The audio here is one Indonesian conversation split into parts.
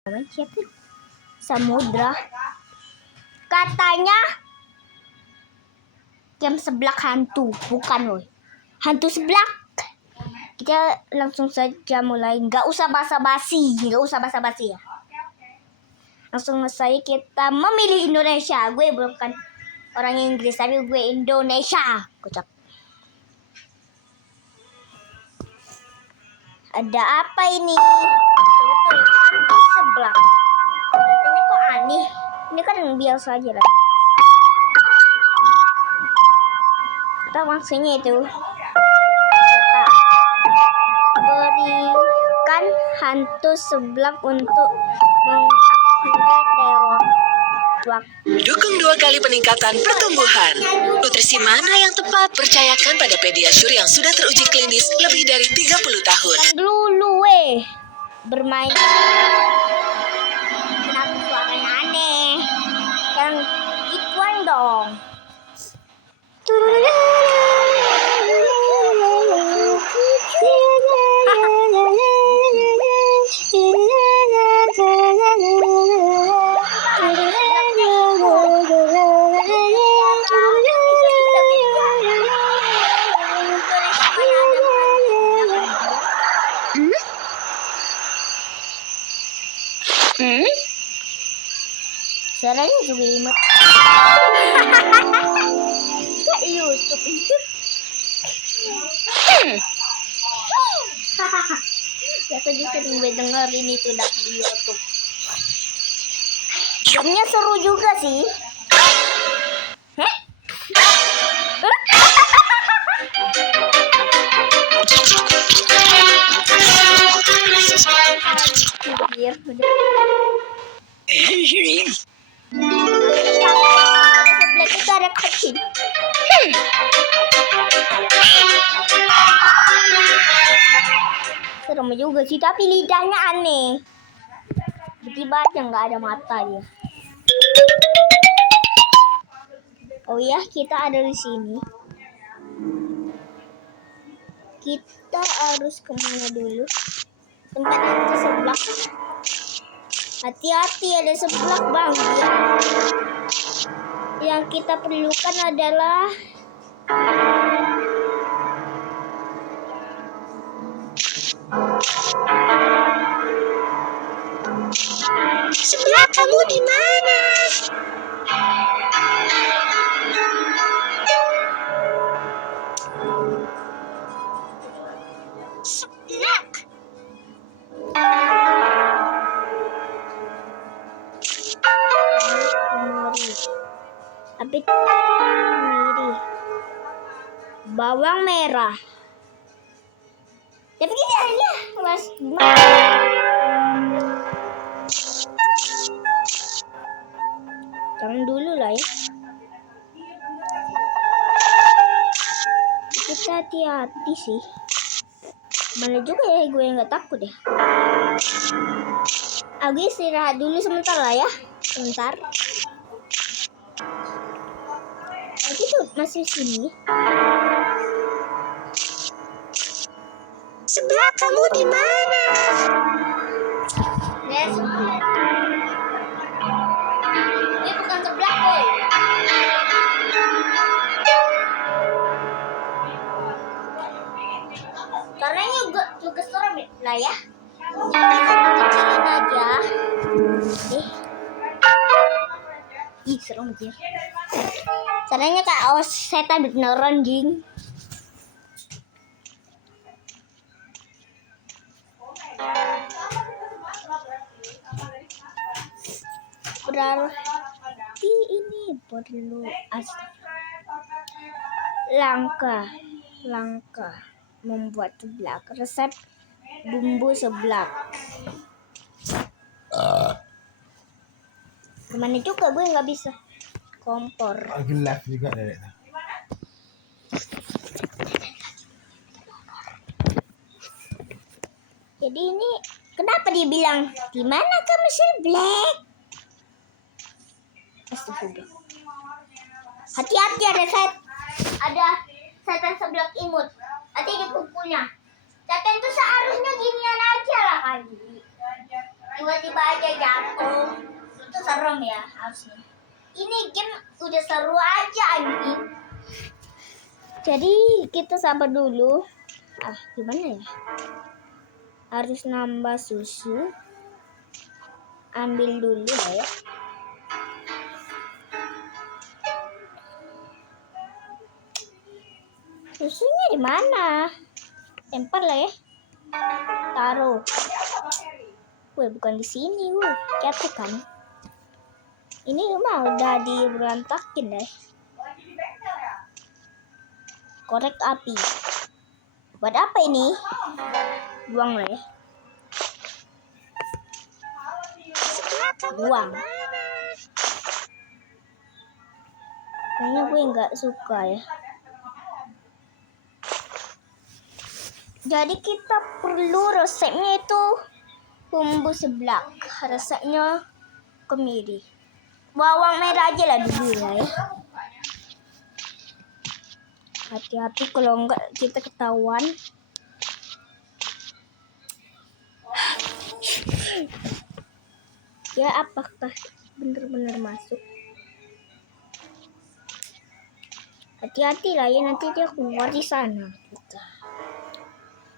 Siapa? Samudra. Katanya jam sebelah hantu, bukan woy. Hantu sebelah. Kita langsung saja mulai. Nggak usah basa-basi ya. Langsung saja kita memilih Indonesia. Gue bukan orang Inggris, tapi gue Indonesia. Kocak. Ada apa ini? Betul, hantu sebelah. Ini kok aneh. Ini kan biasa aja lah. Apa maksudnya itu? Kita berikan hantu sebelah untuk mengakhiri teror. Dukung 2 kali peningkatan pertumbuhan. Nutrisi mana yang tepat? Percayakan pada Pediasure yang sudah teruji klinis lebih dari 30 tahun. Kan dulu bermain. Kenapa suaranya aneh? Yang ikuan dong. Suaranya juga imut. Kayak YouTube itu. Biasanya sering gue dengerin itu dari YouTube. Gamenya seru juga sih. Heh? Anjir, udah. Sebelah kita ada kucing. Serem juga sih, tapi lidahnya aneh. Tiba-tiba aja nggak ada mata dia. Oh ya, kita ada di sini. Kita harus kemana dulu? Tempat itu sebelah. Hati-hati, ada sebelah bang. Yang kita perlukan adalah Sebelah kamu di mana? Sebelah. Tapi kemiri. Bawang merah. Tapi kita aja mas. Jangan dulu lah ya. Kita hati-hati sih. Mana juga ya gue nggak takut ya. Aku istirahat dulu sebentar lah ya. Sebentar. Aku tuh masih sini. Sebelah kamu di mana? Yes. Ini bukan sebelah boy. Karena juga serem lah ya. Kecilin aja. Ih serem aja. Caranya kayak setan beneran jing. Berarti ini perlu langkah membuat seblak. Resep bumbu seblak. Gimana juga gue nggak bisa kompor. Gelap juga dari itu. Jadi ini kenapa dia bilang di mana kamu seblak? Astagfirullah. Hati-hati ada setan seblak imut. Hati di kukunya. Setan itu seharusnya ginian aja lah kali. tiba-tiba aja jatuh. Itu serem ya harusnya. Ini game udah seru aja anjing. Jadi kita sabar dulu. Gimana ya? Harus nambah susu. Ambil dulu ya. Susunya di mana? Tempel lah ya. Taruh. Wih, bukan di sini, jatuh kan? Ini mah udah diberantakin deh. Korek api. Buat apa ini? Buang lah ya. Buang. Kayaknya gue nggak suka ya. Jadi kita perlu resepnya itu bumbu seblak. Resepnya kemiri. Bawang merah aja lah dulu ya. Hati-hati kalau enggak kita ketahuan. Ya, apakah benar-benar masuk? Hati-hati lah ya, nanti dia keluar di sana.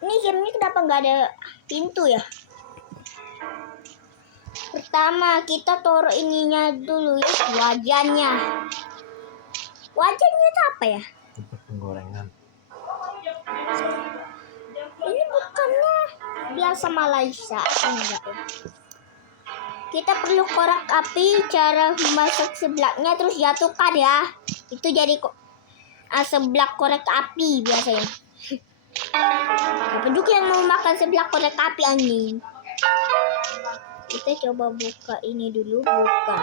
Ini gamenya kenapa nggak ada pintu ya? Pertama kita taruh ininya dulu ya, wajannya. Wajannya itu apa ya? Penggorengan. Ini bukannya biasa Malaysia atau enggak ya? Kita perlu korek api, cara masak seblaknya terus jatuhkan ya. Itu jadi seblak korek api biasanya. Apa juga yang mau makan seblak korek api anjing? Kita coba buka ini dulu, buka.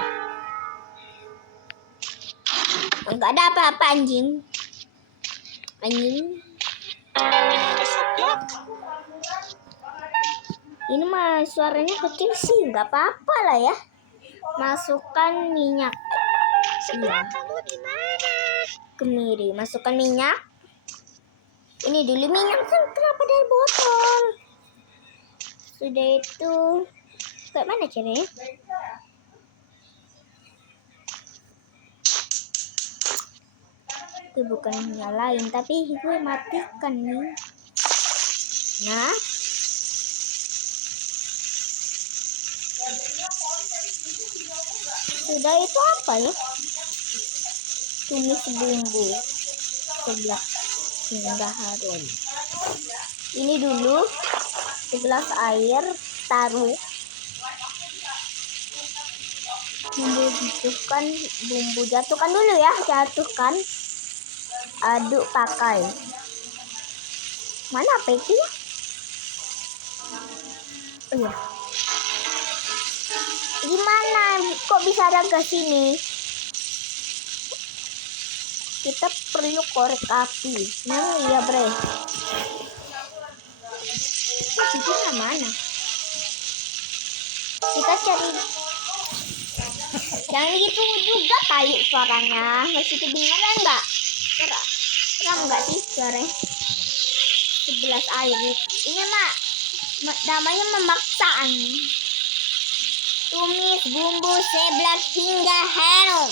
Enggak ada apa-apa anjing. Ini mah suaranya kecil sih, nggak apa-apa lah ya. Masukkan minyak. Sekarang kamu di mana? Kemiri, masukkan minyak. Ini dulu minyak kan kenapa dari botol? Sudah itu, kayak mana caranya? Gue bukan nyalain, tapi gue matikan nih. Nah, sudah itu apa ya? Tumis bumbu seblak hingga harum. Ini dulu segelas air, taruh bumbu jatuhkan dulu ya, jatuhkan, aduk pakai mana apa itu ya? Oh ya, gimana kok bisa ada ke sini? Kita perlu korek api. Ya bre, itu mana? Kita cari. Jangan gitu juga kayu suaranya. Masih kedengeran nggak? Terang nggak sih suaranya? 11 air. Ini mah namanya memaksaan. Tumis bumbu seblak hingga harum.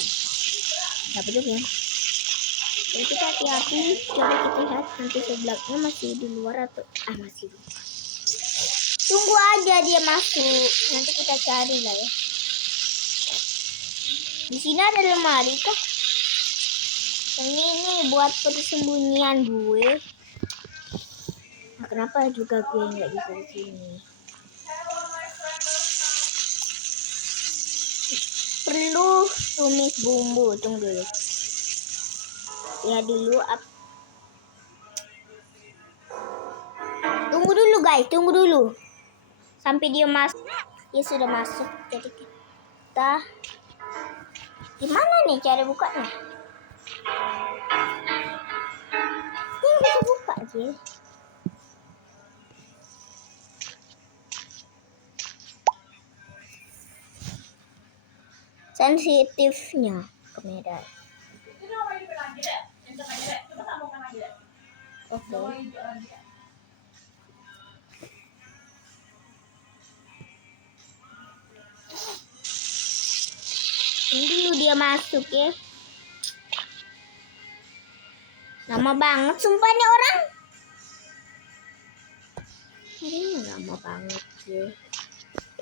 Dapat juga ya. Jadi kita hati-hati. Coba kita lihat nanti seblaknya masih di luar atau masih di luar. Tunggu aja dia masuk. Nanti kita cari lah ya. Di sini ada lemari kah? Ini buat persembunyian gue. Nah, kenapa juga gue nggak bisa di sini? Perlu tumis bumbu. Tunggu ya dulu. Tunggu dulu guys, tunggu dulu sampai dia masuk. Dia sudah masuk. Jadi kita gimana nih cara bukanya? Ini bisa buka aja. Sensitifnya kamera. Oke. dia masuk ya. Lama banget sumpah nih orang. Ini lama banget ya.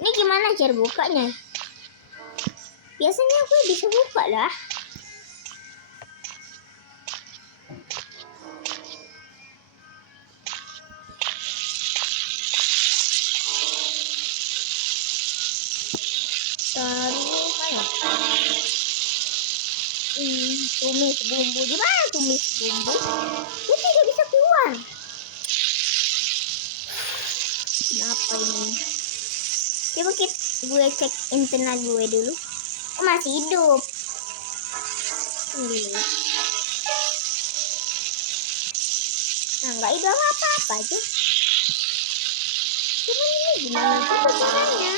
Ini gimana cara bukanya? Biasanya aku bisa buka lah. Taruh mana? Tumis bumbu. Di mana tumis bumbu? Dia tidak bisa keluar. Kenapa ini? Coba gue cek internet gue dulu. Oh, masih hidup. Dulu. Nah, nggak hidup apa-apa aja. Cuman ini gimana juga caranya?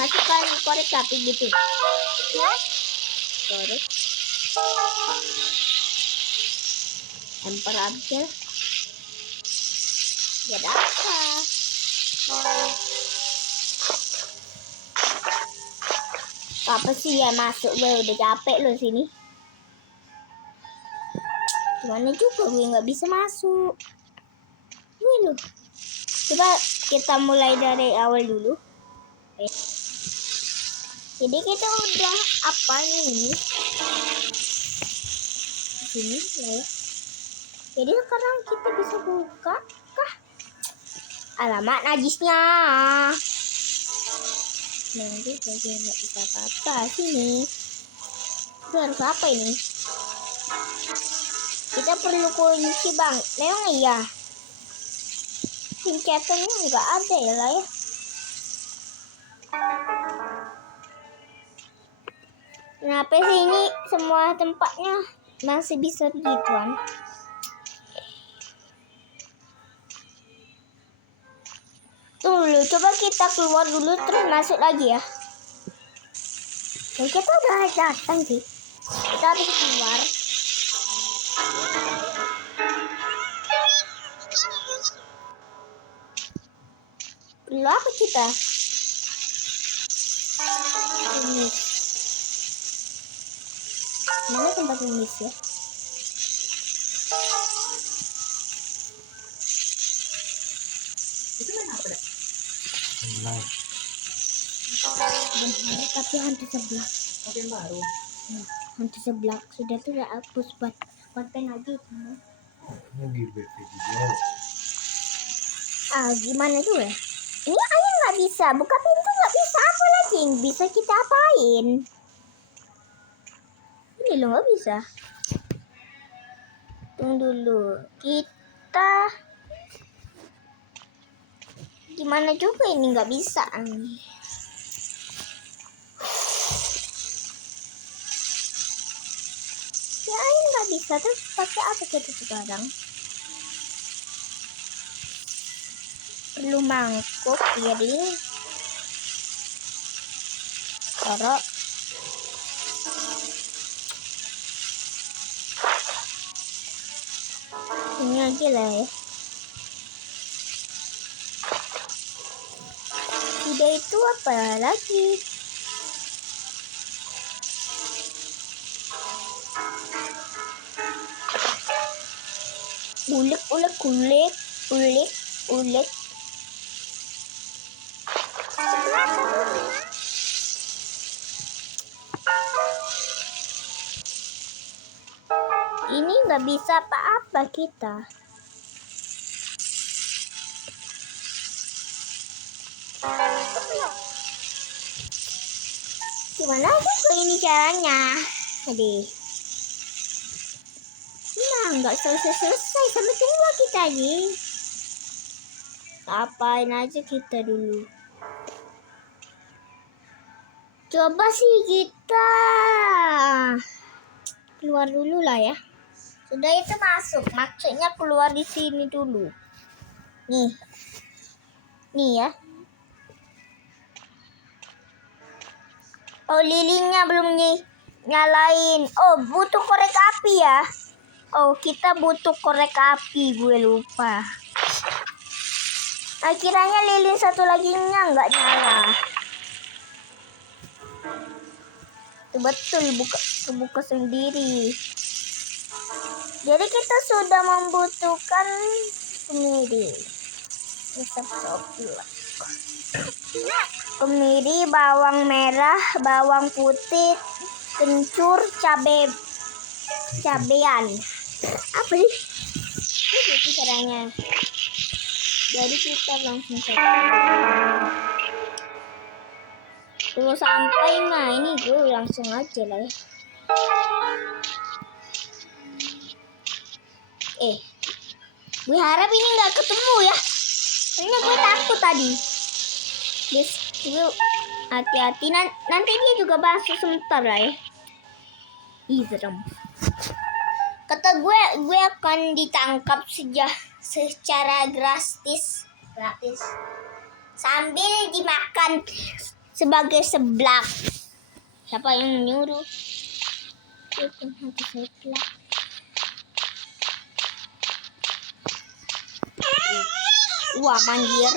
Masukkan korek api gitu. Ya? Korek. Emper aja. Gak ada apa. Apa sih ya masuk gue udah capek loh sini. Gimana juga gue nggak bisa masuk. Ini loh. Coba kita mulai dari awal dulu. Jadi kita udah apa ini? Sini lah ya. Jadi sekarang kita bisa buka kah? Alamat najisnya. Nanti bagian nggak bisa apa-apa sini. Itu harus apa ini? Kita perlu kunci bang. Memang iya. Pencetannya nggak ada ya lah ya. Kenapa sih ini semua tempatnya masih bisa begituan? Tunggu dulu, coba kita keluar dulu terus masuk lagi ya. Dan kita udah datang sih. Kita harus keluar. Perlu apa kita? Tumis. Mana tempat tumis ya? Itu mana apa dah? Benar, tapi hantu sebelah. Apa yang baru? Hantu sebelah sudah tuh udah hapus buat konten lagi. Gimana tuh ya? Ini ayah nggak bisa, buka pintu nggak bisa, apa lagi yang bisa kita apain? Ini loh nggak bisa. Tunggu dulu, kita gimana juga ini nggak bisa nih. Ya ayah nggak bisa, terus pakai apa kita sekarang? Perlu mangkuk, piring, taruh. Ini aja lah ya. Tidak itu apa lagi? Ulik. Ini nggak bisa apa-apa kita. Gimana juga ini caranya? Aduh. Nah, nggak selesai sampai tunggu kita aja. Apain aja kita dulu. Coba sih kita keluar dulu lah ya. Sudah itu masuk, maksudnya keluar di sini dulu. Nih ya. Oh, lilinnya belum nyalain. Oh, butuh korek api ya. Oh, kita butuh korek api, gue lupa. Akhirnya lilin satu lagi nggak nyala. betul buka sendiri. Jadi kita sudah membutuhkan kemiri, resep soplak, kemiri, bawang merah, bawang putih, kencur, cabean. Apa sih? Itu caranya. Jadi kita langsung saja. Tunggu sampai ini gue langsung aja lah ya. Gue harap ini nggak ketemu ya. Soalnya gue takut tadi. Guys, gue hati-hati. Nanti dia juga masuk sebentar lah ya. Ih, serem. Kata gue akan ditangkap secara gratis. Sambil dimakan sebagai seblak. Siapa yang nyuruh? Bukan hantu seblak. Wah, manggil.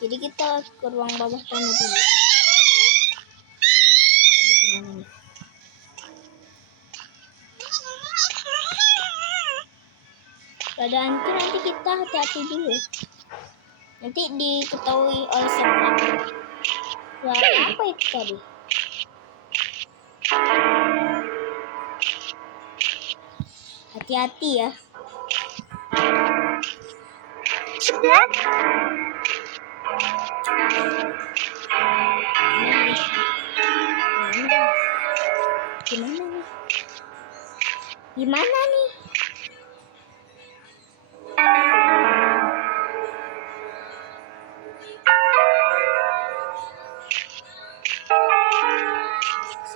Jadi kita ke ruang bawah tanah dulu. Aduh, gimana nih? Pada nanti kita hati-hati dulu. Nanti diketahui oleh seblak. Suara apa itu tadi? Hati-hati ya. Seblak. Gimana nih?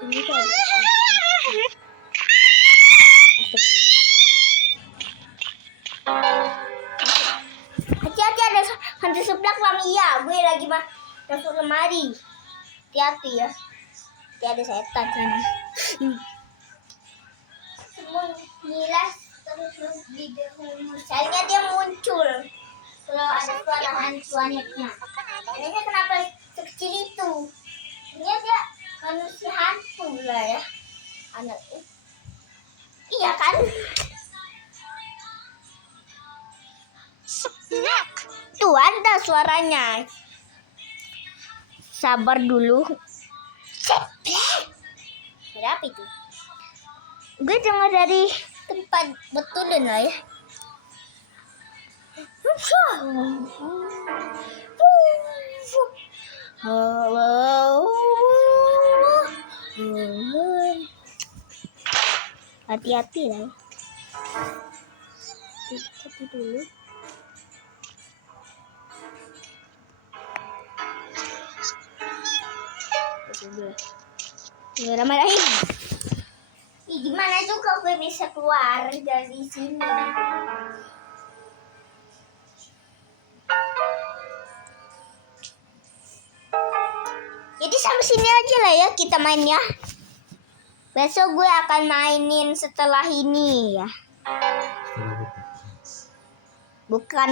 Sini kan. Hati-hati, ada hantu seblak bang. Iya, gue lagi masuk lemari. Hati-hati ya. Ada setan sana. Semua ngilas terus misalnya dia muncul kalau ada suara hantu anaknya. Anaknya kenapa sekecil itu? Dia manusia hantu lah ya. Anak. Iya kan? Tuh ada suaranya. Sabar dulu. Berapa itu? Gue dengar dari tempat betulan lah ya. Hati-hati lah. Hati dulu. Bismillahirrahmanirrahim. Gimana juga gue bisa keluar dari sini? Jadi sampai sini aja lah ya kita mainnya. Besok gue akan mainin setelah ini ya. Bukan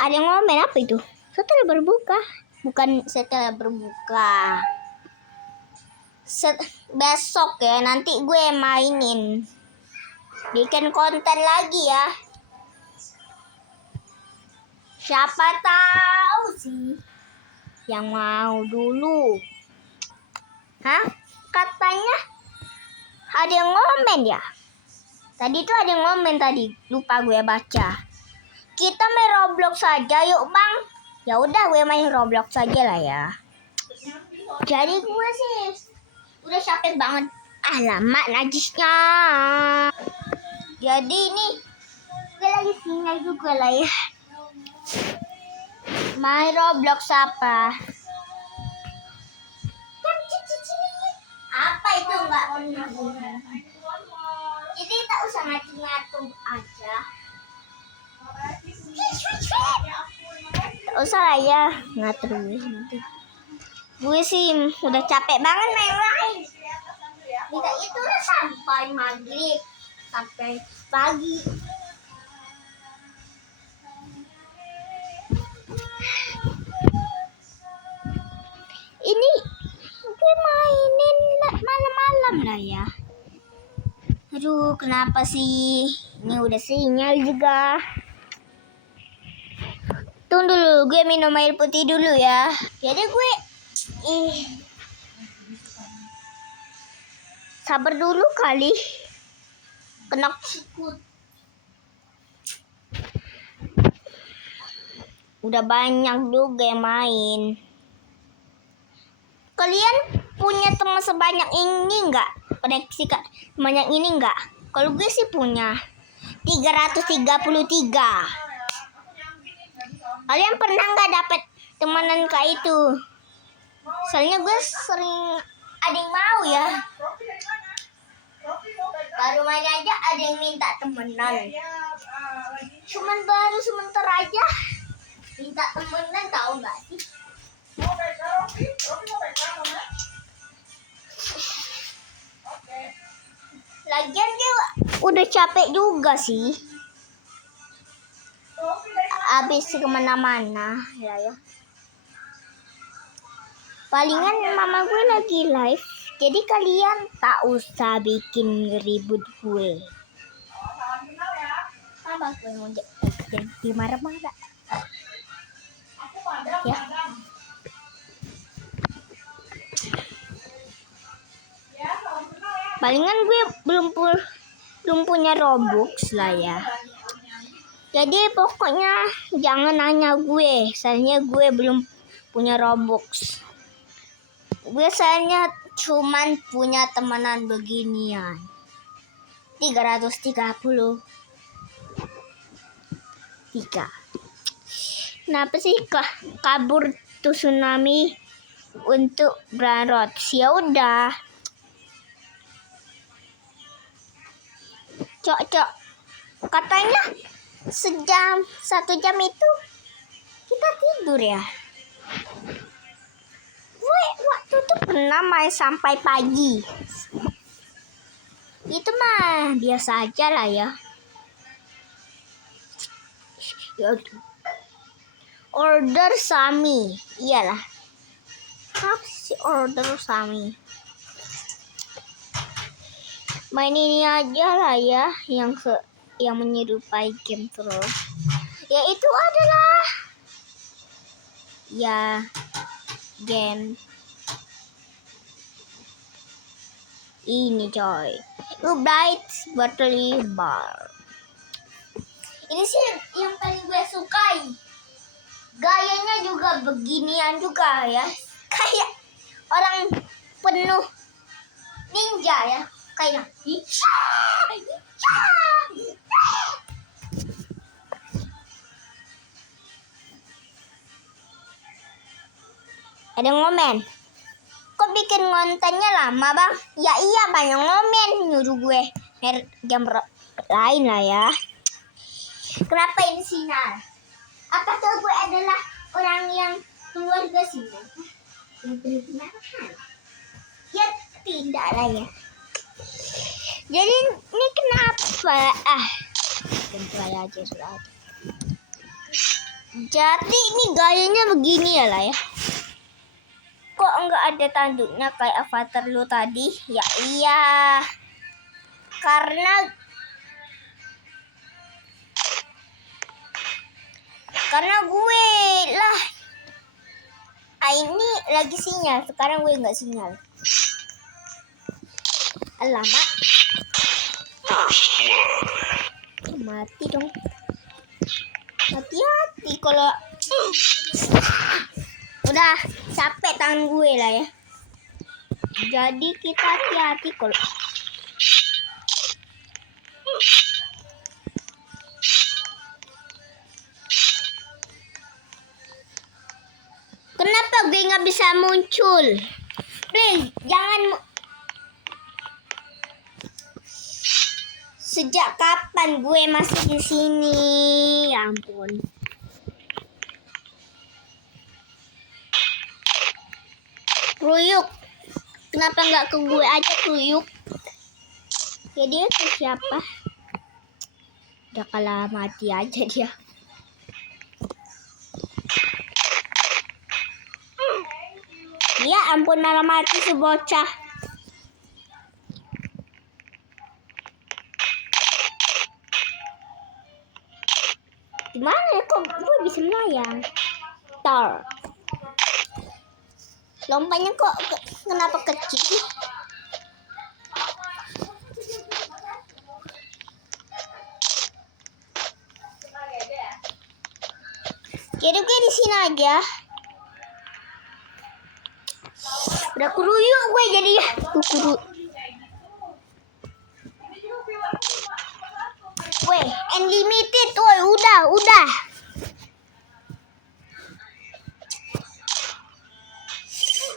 ada yang ngomong apa itu? Setelah berbuka. Bukan setelah berbuka. Besok ya nanti gue mainin. Bikin konten lagi ya. Siapa tahu sih yang mau dulu. Hah? Katanya ada yang ngomen ya. Tadi tuh ada yang ngomen tadi. Lupa gue baca. Kita main Roblox saja yuk bang. Ya udah gue main Roblox saja lah ya. Jadi gue sih udah capek banget. Alamak najisnya. Jadi ini gue lagi singgah juga lah ya. Main Roblox apa? Apa itu enggak guna? Jadi tak usah ngatur-ngatur aja. Tak usah lah ya ngatur nanti. Gue sih udah capek banget main. Kita itu udah sampai maghrib, sampai pagi. Ini gue mainin malam-malam lah ya. Aduh, kenapa sih? Ini udah sinyal juga. Tunggu dulu, gue minum air putih dulu ya. Jadi gue sabar dulu kali. Kena sikut. Udah banyak juga yang main. Kalian punya teman sebanyak ini nggak? Koneksi sebanyak ini nggak? Kalau gue sih punya 333. Kalian pernah nggak dapet temenan kayak itu? Soalnya gue sering ada yang mau ya. Baru main aja ada yang minta temenan. Cuman baru sebentar aja minta temenan, tahu nggak sih? Lagian dia udah capek juga sih. Abis kemana-mana ya. Palingan mama gue lagi live, jadi kalian tak usah bikin ribut gue. Apa gue mau jadi marah-marah? Ya. Palingan gue belum punya Robux lah ya. Jadi pokoknya jangan nanya gue, soalnya gue belum punya Robux. Gue soalnya cuman punya temenan beginian. 333. Kenapa sih kabur tuh tsunami untuk Brandrod? Ya udah. Cok. Katanya 1 jam itu kita tidur ya. Gue waktu itu pernah main sampai pagi. Itu mah biasa aja lah ya. Order Sami. Iyalah. Apa sih order Sami? Main ini aja lah ya yang menyerupai game terus. Yaitu adalah ya game ini coy. Bright Battle Bar. Ini sih yang paling gue sukai. Gayanya juga beginian juga ya. Kayak orang penuh ninja ya. Kayak ada ngomen. Kok bikin kontennya lama bang? Ya iya banyak ngomen nyuruh gue jam lain lah ya. Kenapa ini sinyal? Apakah gue adalah orang yang keluarga sinyal? Ya tidak lah ya. Jadi ini kenapa? Ganti aja sudah. Jadi ini gayanya begini ya lah ya. Kok enggak ada tanduknya kayak avatar lu tadi? Ya iya. Karena gue lah. Ini lagi sinyal. Sekarang gue enggak sinyal. Alamak. Mati dong. Hati-hati kalau udah capek tangan gue lah ya. Jadi kita hati-hati kalau kenapa gue nggak bisa muncul? Please jangan. Sejak kapan gue masih di sini? Ya ampun. Kruyuk. Kenapa nggak ke gue aja Kruyuk? Ya dia ke siapa? Udah kalah mati aja dia. Ya ampun, malah mati si bocah. Gimana ya kok gue bisa melayang? Tar. Lompatnya kok kenapa kecil? Jadi gue di sini aja. Udah kuruyuk gue jadi kuru. Weh, unlimited, woi udah.